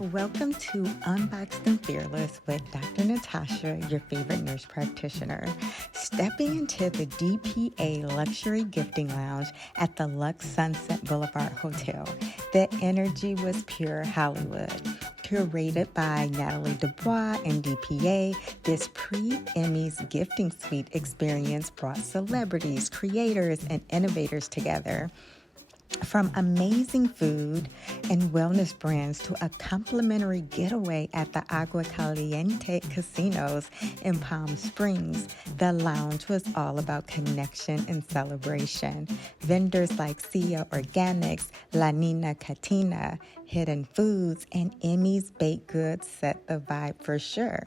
Welcome to Unboxed and Fearless with Dr. Natasha, your favorite nurse practitioner. Stepping into the DPA Luxury Gifting Lounge at the Luxe Sunset Boulevard Hotel, the energy was pure Hollywood. Curated by Natalie Dubois and DPA, this Pre-Emmys gifting suite experience brought celebrities, creators, and innovators together. From amazing food and wellness brands to a complimentary getaway at the Agua Caliente casinos in Palm Springs, the lounge was all about connection and celebration. Vendors like Sia Organics, La Nina Catina, Hidden Foods, and Emmy's Baked Goods set the vibe for sure.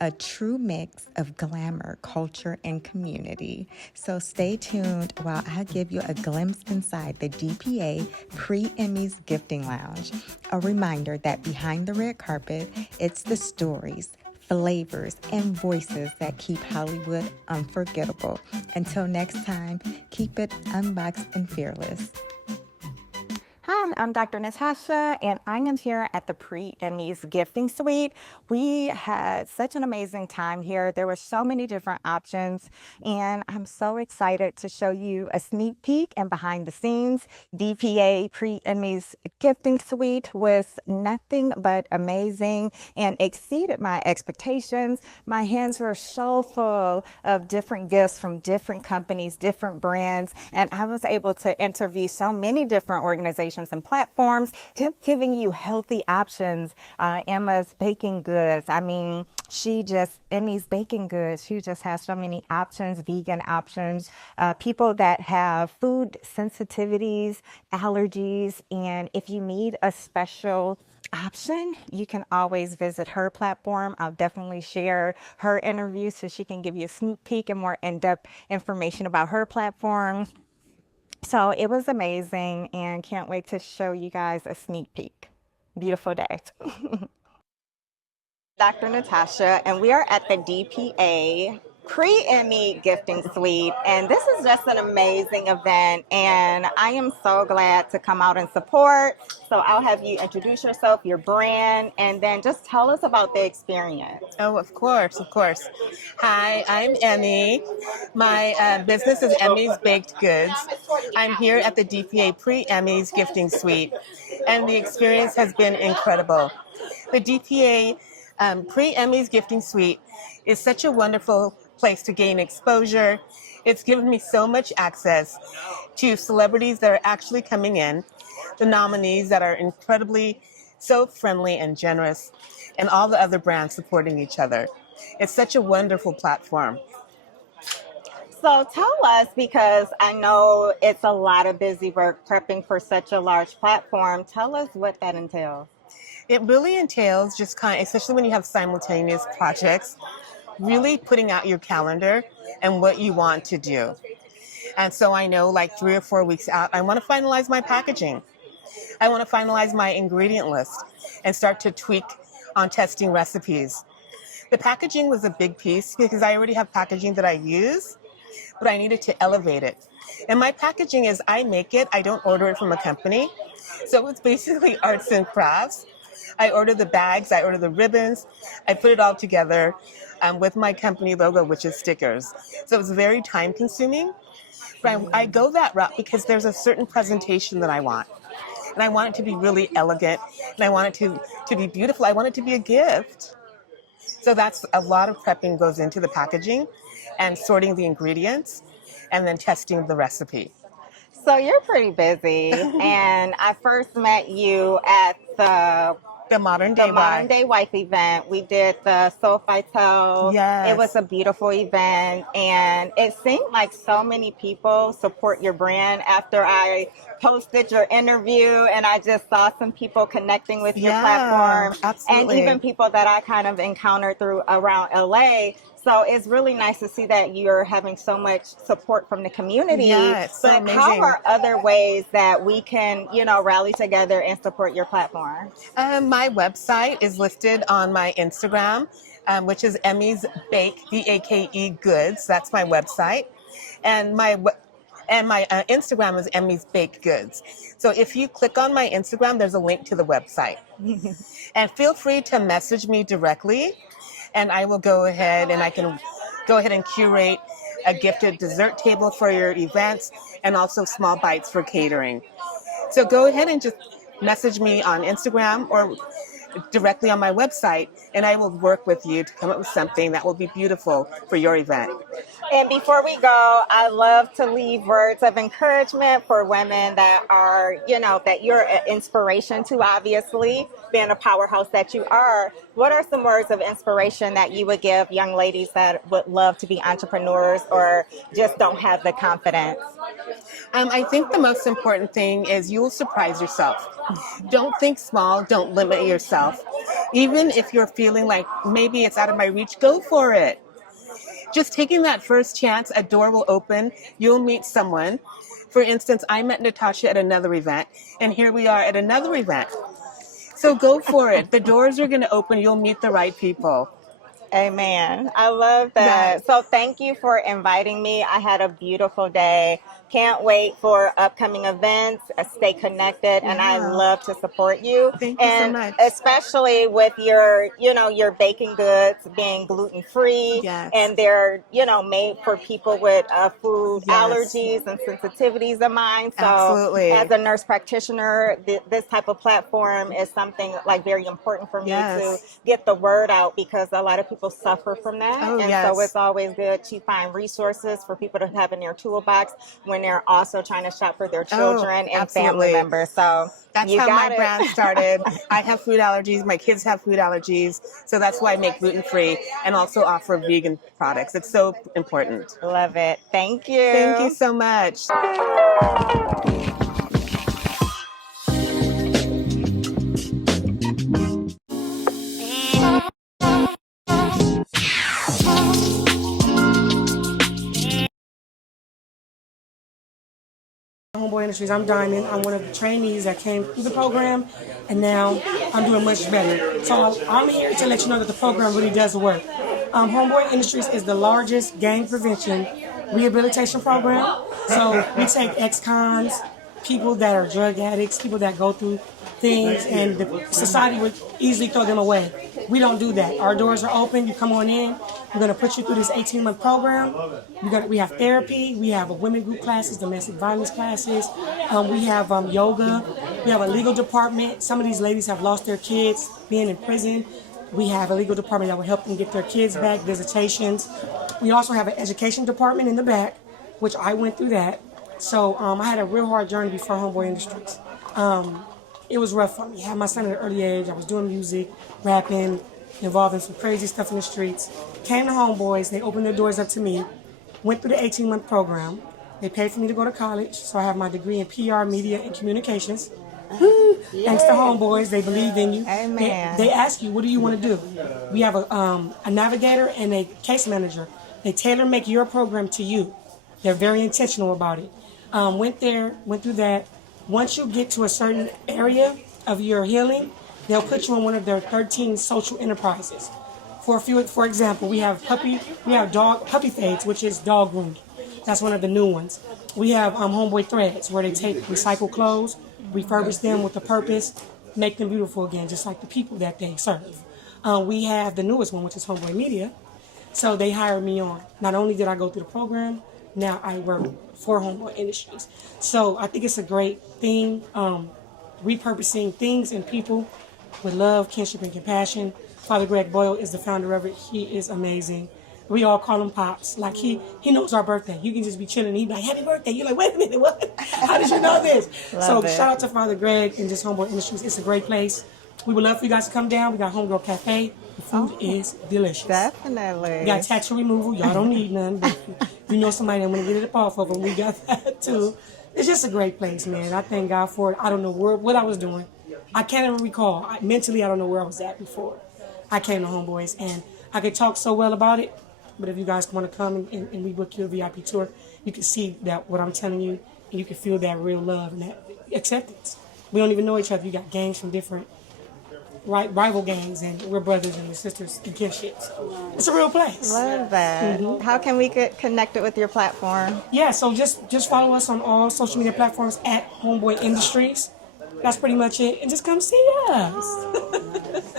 A true mix of glamour, culture, and community. So stay tuned while I give you a glimpse inside the DPA Pre-Emmys Gifting Lounge. A reminder that behind the red carpet, it's the stories, flavors, and voices that keep Hollywood unforgettable. Until next time, keep it unboxed and fearless. Hi, I'm Dr. Natasha, and I am here at the Pre-Emmys Gifting Suite. We had such an amazing time here. There were so many different options, and I'm so excited to show you a sneak peek and behind the scenes. DPA Pre-Emmys Gifting Suite was nothing but amazing and exceeded my expectations. My hands were so full of different gifts from different companies, different brands, and I was able to interview so many different organizations and platforms, giving you healthy options. Emma's Baking Goods. Emmy's Baking Goods. She just has so many options, vegan options, people that have food sensitivities, allergies, and if you need a special option, you can always visit her platform. I'll definitely share her interview so she can give you a sneak peek and more in-depth information about her platform. So it was amazing and can't wait to show you guys a sneak peek. Beautiful day. Dr. Natasha, and we are at the DPA Pre-Emmy Gifting Suite, and this is just an amazing event, and I am so glad to come out and support. So I'll have you introduce yourself, your brand, and then just tell us about the experience. Oh, of course. Hi, I'm Emmy. My business is Emmy's Baked Goods. I'm here at the DPA Pre-Emmys Gifting Suite, and the experience has been incredible. The DPA Pre-Emmys Gifting Suite is such a wonderful place to gain exposure. It's given me so much access to celebrities that are actually coming in, the nominees that are incredibly so friendly and generous, and all the other brands supporting each other. It's such a wonderful platform. So tell us, because I know it's a lot of busy work prepping for such a large platform. Tell us what that entails. It really entails just especially when you have simultaneous projects, really putting out your calendar and what you want to do. And so I know like 3 or 4 weeks out, I want to finalize my packaging. I want to finalize my ingredient list and start to tweak on testing recipes. The packaging was a big piece because I already have packaging that I use, but I needed to elevate it. And my packaging is I make it, I don't order it from a company. So it's basically arts and crafts. I order the bags, I order the ribbons, I put it all together with my company logo, which is stickers. So it's very time consuming. But I go that route because there's a certain presentation that I want. And I want it to be really elegant, and I want it to be beautiful. I want it to be a gift. So that's a lot of prepping goes into the packaging and sorting the ingredients and then testing the recipe. So you're pretty busy, and I first met you at the Modern Day Wife event. We did the Sofitel. Yes. It was a beautiful event, and it seemed like so many people support your brand after I posted your interview, and I just saw some people connecting with your platform. Absolutely. And even people that I kind of encountered through around LA. So it's really nice to see that you're having so much support from the community. Yeah, it's so amazing. How are other ways that we can, rally together and support your platform? My website is listed on my Instagram, which is Emmy's Bake, B-A-K-E Goods. That's my website. And And my Instagram is Emmy's Baked Goods. So if you click on my Instagram, there's a link to the website. And feel free to message me directly, and I will go ahead and I can go ahead and curate a gifted dessert table for your events and also small bites for catering. So go ahead and just message me on Instagram or directly on my website, and I will work with you to come up with something that will be beautiful for your event. And before we go, I love to leave words of encouragement for women that are, that you're an inspiration to, obviously, being a powerhouse that you are. What are some words of inspiration that you would give young ladies that would love to be entrepreneurs or just don't have the confidence? I think the most important thing is you will surprise yourself. Don't think small, don't limit yourself. Even if you're feeling like maybe it's out of my reach, go for it. Just taking that first chance, a door will open, you'll meet someone. For instance, I met Natasha at another event, and here we are at another event. So go for it. The doors are going to open, you'll meet the right people. Amen. I love that. Yes. So thank you for inviting me. I had a beautiful day. Can't wait for upcoming events. Stay connected, and I love to support you. Thank you and so much. especially with your, your baking goods being gluten free, Yes. and they're, made for people with food Yes. allergies and sensitivities of mine. So Absolutely. as a nurse practitioner, this type of platform is something like very important for me to get the word out, because a lot of people suffer from that. Oh, and yes. so it's always good to find resources for people to have in their toolbox when they're also trying to shop for their children and family absolutely. members. So That's you how got my it. brand started. I have food allergies. My kids have food allergies. So that's why I make gluten-free and also offer vegan products. It's so important. Love it. Thank you. Thank you so much. Homeboy Industries. I'm Diamond. I'm one of the trainees that came through the program, and now I'm doing much better. So I'm here to let you know that the program really does work. Homeboy Industries is the largest gang prevention rehabilitation program. So we take ex-cons, people that are drug addicts, people that go through things, and the society would easily throw them away. We don't do that. Our doors are open. You come on in. We're going to put you through this 18-month program. We have therapy. We have women group classes, domestic violence classes. We have yoga. We have a legal department. Some of these ladies have lost their kids being in prison. We have a legal department that will help them get their kids back, visitations. We also have an education department in the back, which I went through that. So I had a real hard journey before Homeboy Industries. It was rough for me. I had my son at an early age. I was doing music, rapping, involved in some crazy stuff in the streets. Came to Homeboys. They opened their doors up to me. Went through the 18-month program. They paid for me to go to college, so I have my degree in PR, media, and communications. Thanks to Homeboys, they believe in you. Amen. They ask you, what do you want to do? We have a navigator and a case manager. They tailor make your program to you. They're very intentional about it. Went through that. Once you get to a certain area of your healing, they'll put you on one of their 13 social enterprises. For example, we have puppy fades, which is dog grooming. That's one of the new ones. We have Homeboy Threads, where they take recycled clothes, refurbish them with a purpose, make them beautiful again, just like the people that they serve. We have the newest one, which is Homeboy Media. So they hired me on. Not only did I go through the program, now I work for Homeboy Industries. So I think it's a great thing, repurposing things and people with love, kinship, and compassion. Father Greg Boyle is the founder of it. He is amazing. We all call him Pops. Like he knows our birthday. You can just be chilling and he'd be like, happy birthday. You're like, wait a minute, what? How did you know this? So shout out to Father Greg and just Homeboy Industries. It's a great place. We would love for you guys to come down. We got Homegirl Cafe. The food is delicious. Definitely. We got tattoo removal. Y'all don't need none. But if you know somebody that want to get it off of them, we got that too. It's just a great place, man. I thank God for it. I don't know what I was doing. I can't even recall. Mentally, I don't know where I was at before I came to Homeboys. And I could talk so well about it. But if you guys want to come and we book you a VIP tour, you can see that what I'm telling you, and you can feel that real love and that acceptance. We don't even know each other. You got gangs from different rival gangs, and we're brothers and sisters in kinship. So it's a real place. Love that. How can we get connected with your platform? Yeah, so just follow us on all social media platforms at Homeboy Industries. That's pretty much it. And just come see us.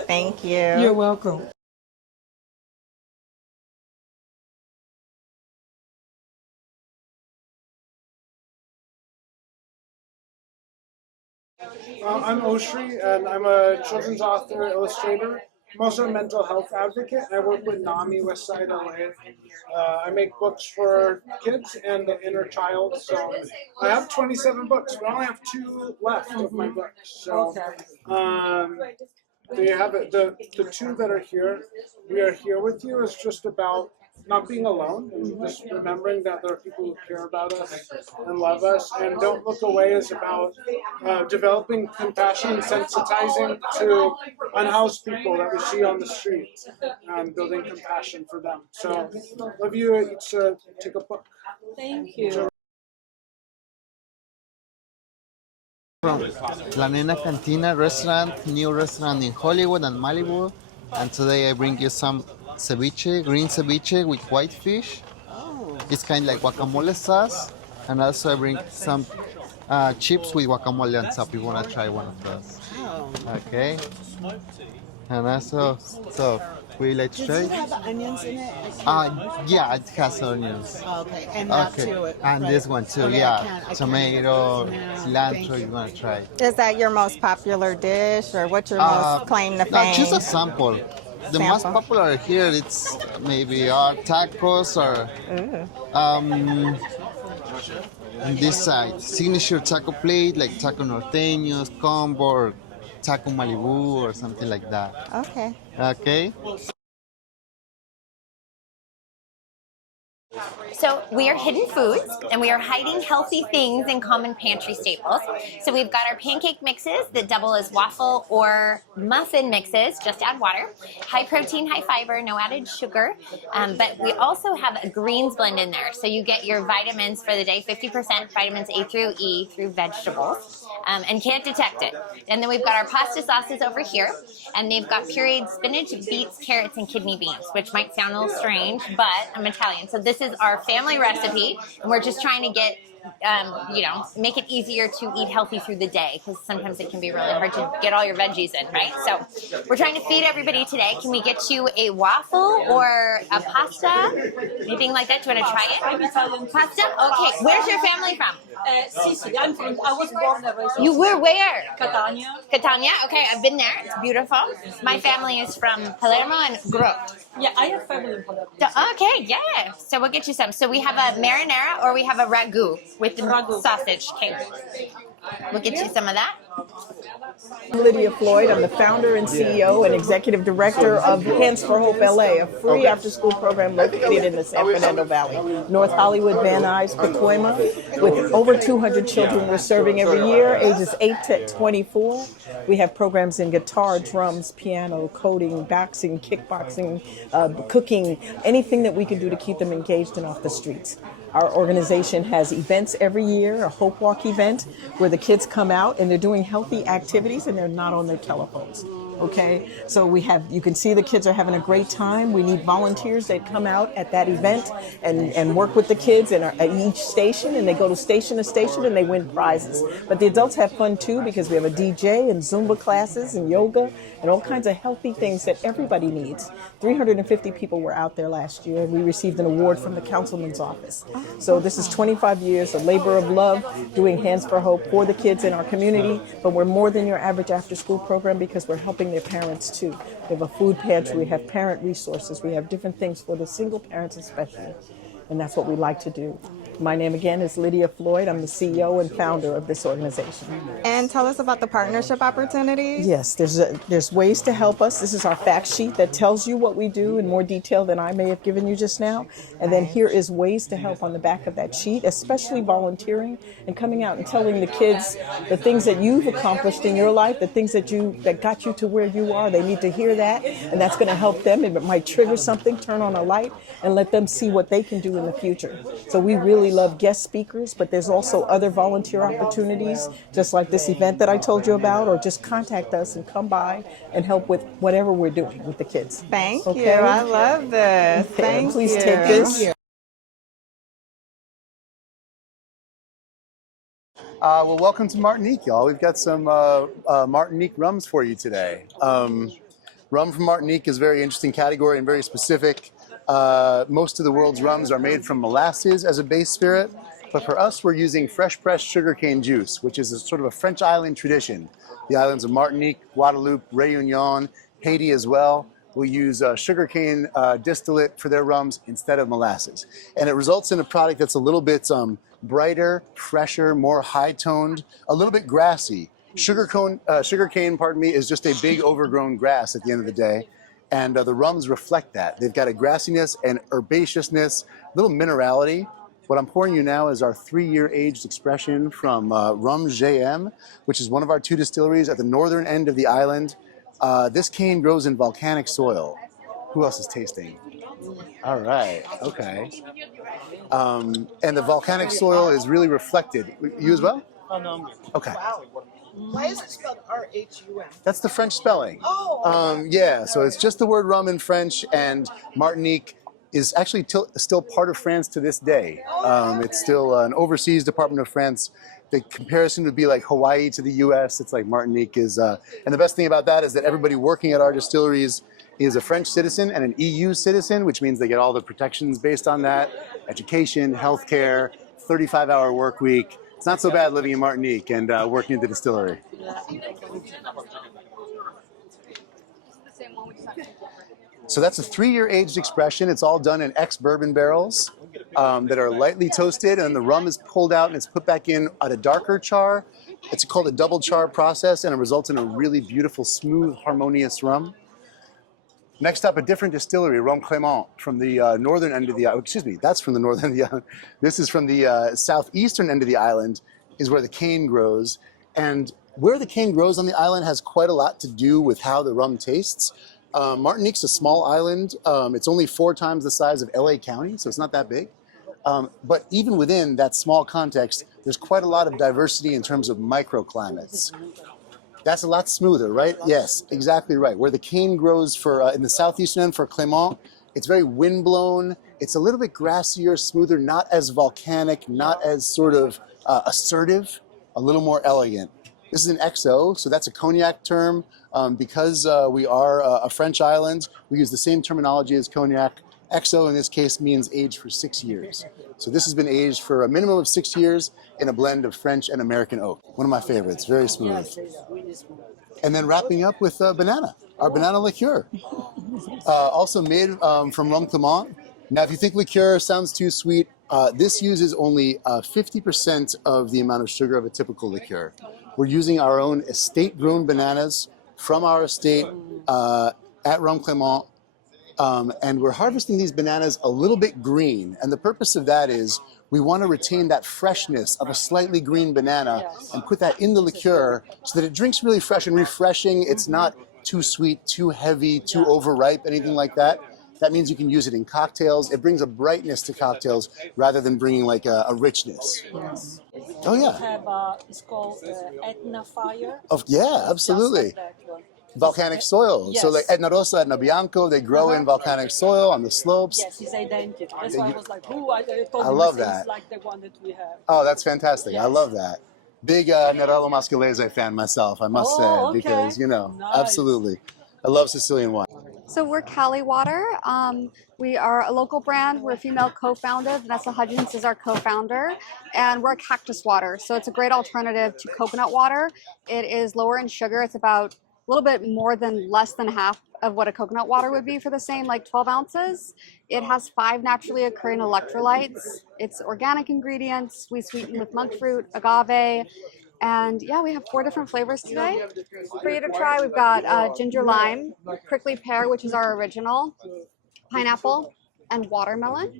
Thank you. You're welcome. I'm Oshri, and I'm a children's author, illustrator. I'm also a mental health advocate. I work with NAMI Westside LA. I make books for kids and the inner child. So I have 27 books, but I only have 2 left of my books. So there you have it. The 2 that are here, we are here with you, is just about not being alone and just remembering that there are people who care about us and love us. And Don't Look Away is about developing compassion and sensitizing to unhoused people that we see on the street and building compassion for them. So love you each take a book. Thank you. From La Nena Cantina restaurant, new restaurant in Hollywood and Malibu. And today I bring you some ceviche, green ceviche with white fish. It's kind of like guacamole sauce. And also I bring some chips with guacamole on top. You want to try one of those? Okay. And also, so we like to try. Does it have onions in it? Yeah, it has onions. Okay, and that too. And right. this one too, Okay, yeah. I can't Tomato, eat it. No, thank cilantro, you want to try. Is that your most popular dish, or what's your most claim to No, fame? just a sample. The most Sample. popular here, it's maybe our tacos or on this side, signature taco plate like taco norteños, combo, or taco Malibu or something like that. Okay. Okay. So we are Hidden Foods, and we are hiding healthy things in common pantry staples. So we've got our pancake mixes that double as waffle or muffin mixes, just add water. High protein, high fiber, no added sugar. But we also have a greens blend in there. So you get your vitamins for the day, 50% vitamins A through E through vegetables, and can't detect it. And then we've got our pasta sauces over here, and they've got pureed spinach, beets, carrots, and kidney beans, which might sound a little strange, but I'm Italian. So this is our family recipe, and we're just trying to get, make it easier to eat healthy through the day, because sometimes it can be really hard to get all your veggies in, right? So we're trying to feed everybody today. Can we get you a waffle or a pasta? Anything like that? Do you want to try it? I'm Italian. Pasta? Okay. Where's your family from? Sicily. I was born and raised in You were where? Catania. Catania? Okay, I've been there. It's beautiful. My family is from Palermo and Grot. Yeah, I have family in Palermo. Okay, yeah. So we'll get you some. So we have a marinara or we have a ragu with the sausage. Okay. We'll get you some of that. I'm Lydia Floyd. I'm the founder and CEO and executive director of Hands for Hope LA, a free after-school program located in the San Fernando Valley, North Hollywood, Van Nuys, Pacoima, with over 200 children we're serving every year, ages 8 to 24. We have programs in guitar, drums, piano, coding, boxing, kickboxing, cooking, anything that we can do to keep them engaged and off the streets. Our organization has events every year, a Hope Walk event where the kids come out and they're doing healthy activities and they're not on their telephones. Okay, so you can see the kids are having a great time. We need volunteers that come out at that event and work with the kids at each station, and they go to station and they win prizes. But the adults have fun too, because we have a DJ and Zumba classes and yoga and all kinds of healthy things that everybody needs. 350 people were out there last year, and we received an award from the councilman's office. So this is 25 years of labor of love, doing Hands for Hope for the kids in our community, but we're more than your average after-school program because we're helping their parents too. We have a food pantry, we have parent resources, we have different things for the single parents especially, and that's what we like to do. My name again is Lydia Floyd. I'm the CEO and founder of this organization. And tell us about the partnership opportunities. Yes, there's ways to help us. This is our fact sheet that tells you what we do in more detail than I may have given you just now. And then here is ways to help on the back of that sheet, especially volunteering and coming out and telling the kids the things that you've accomplished in your life, the things that got you to where you are. They need to hear that, and that's going to help them. It might trigger something, turn on a light, and let them see what they can do in the future. So we really really love guest speakers, but there's also other volunteer opportunities, just like this event that I told you about, or just contact us and come by and help with whatever we're doing with the kids. Thank you. Okay. I love this. Thank Please you. take this. Well, welcome to Martinique, y'all. We've got some Martinique rums for you today. Rum from Martinique is a very interesting category and very specific. Most of the world's rums are made from molasses as a base spirit, but for us, we're using fresh pressed sugarcane juice, which is a sort of a French island tradition. The islands of Martinique, Guadeloupe, Réunion, Haiti as well will use sugarcane distillate for their rums instead of molasses. And it results in a product that's a little bit brighter, fresher, more high-toned, a little bit grassy. Sugarcane, is just a big overgrown grass at the end of the day. And the rums reflect that. They've got a grassiness and herbaceousness, little minerality. What I'm pouring you now is our 3-year aged expression from Rum JM, which is one of our 2 distilleries at the northern end of the island. This cane grows in volcanic soil. Who else is tasting? All right, okay. And the volcanic soil is really reflected. You as well? Oh, no. Okay. Why is it spelled R-H-U-M? That's the French spelling. Oh. Yeah, so it's just the word rum in French, and Martinique is actually still part of France to this day. It's still an overseas department of France. The comparison would be like Hawaii to the US. It's like Martinique is, and the best thing about that is that everybody working at our distilleries is a French citizen and an EU citizen, which means they get all the protections based on that, education, healthcare, 35-hour work week. It's not so bad living in Martinique and working at the distillery. So that's a 3-year aged expression. It's all done in ex-bourbon barrels that are lightly toasted, and the rum is pulled out and it's put back in at a darker char. It's called a double char process, and it results in a really beautiful, smooth, harmonious rum. Next up, a different distillery, Rhum Clément, from the northern end of the island. Excuse me, that's from the northern end of the island. This is from the southeastern end of the island, is where the cane grows. And where the cane grows on the island has quite a lot to do with how the rum tastes. Martinique's a small island. It's only 4 times the size of LA County, so it's not that big. But even within that small context, there's quite a lot of diversity in terms of microclimates. That's a lot smoother, right? Yes, exactly right. Where the cane grows for in the southeastern end for Clément, it's very windblown. It's a little bit grassier, smoother, not as volcanic, not as sort of assertive, a little more elegant. This is an XO, so that's a cognac term. Because we are a French island, we use the same terminology as cognac. XO in this case means aged for 6 years. So this has been aged for a minimum of 6 years in a blend of French and American oak. One of my favorites, very smooth. And then wrapping up with banana, our banana liqueur. Also made from Rhum Clément. Now, if you think liqueur sounds too sweet, this uses only 50% of the amount of sugar of a typical liqueur. We're using our own estate-grown bananas from our estate at Rhum Clément. And we're harvesting these bananas a little bit green. And the purpose of that is we want to retain that freshness of a slightly green banana and put that in the liqueur so that it drinks really fresh and refreshing. It's not too sweet, too heavy, too overripe, anything like that. That means you can use it in cocktails. It brings a brightness to cocktails rather than bringing like a richness. Yes. Oh, yeah. We have, it's called Etna Fire. Yeah, absolutely. Just like that one. Volcanic soil. Yes. So like Etna Rosa, Etna Bianco, they grow in volcanic soil on the slopes. Yes, it's identical. That's why I was like, oh, I told I you love it's that. like the one that we have. Oh, that's fantastic. I Yes. love that. Big Nerello Mascalese fan myself, I must say, Okay. because, you know, Nice. absolutely. I love Sicilian wine. So we're Cali Water. We are a local brand. We're a female co-founder. Vanessa Hudgens is our co-founder. And we're a cactus water. So it's a great alternative to coconut water. It is lower in sugar. It's about a little bit less than half of what a coconut water would be for the same, like 12 ounces. It has 5 naturally occurring electrolytes. It's organic ingredients. We sweeten with monk fruit, agave. And yeah, we have 4 different flavors today for you to try. We've got ginger lime, prickly pear, which is our original, pineapple, and watermelon.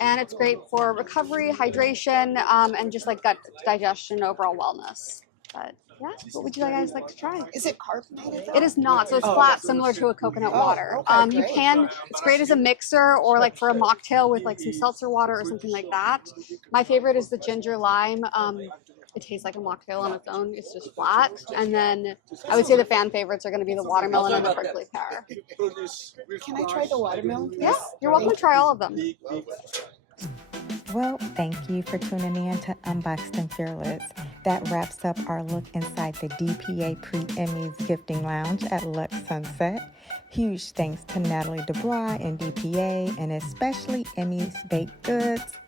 And it's great for recovery, hydration, and just like gut digestion, overall wellness. But Yeah, what would you guys like to try? Is it carbonated though? It is not, so it's flat, similar to a coconut water. okay, You great. can, it's great as a mixer or like for a mocktail with like some seltzer water or something like that. My favorite is the ginger lime. It tastes like a mocktail on its own. It's just flat. And then I would say the fan favorites are going to be the watermelon and the prickly pear. Can I try the watermelon? Yeah, you're welcome to try all of them. Well, thank you for tuning in to Unboxed and Fearless. That wraps up our look inside the DPA Pre-Emmys Gifting Lounge at Luxe Sunset. Huge thanks to Natalie Dubois and DPA, and especially Emmy's Baked Goods.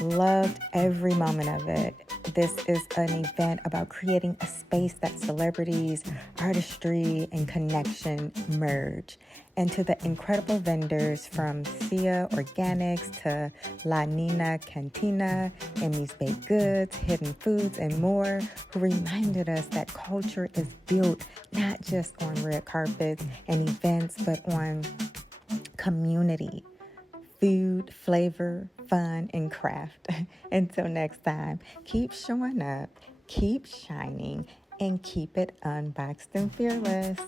Loved every moment of it. This is an event about creating a space that celebrities, artistry, and connection merge. And to the incredible vendors from Sia Organics to La Nina Cantina, Emmy's Baked Goods, Hidden Foods, and more, who reminded us that culture is built not just on red carpets and events, but on community, food, flavor, fun, and craft. Until next time, keep showing up, keep shining, and keep it unboxed and fearless.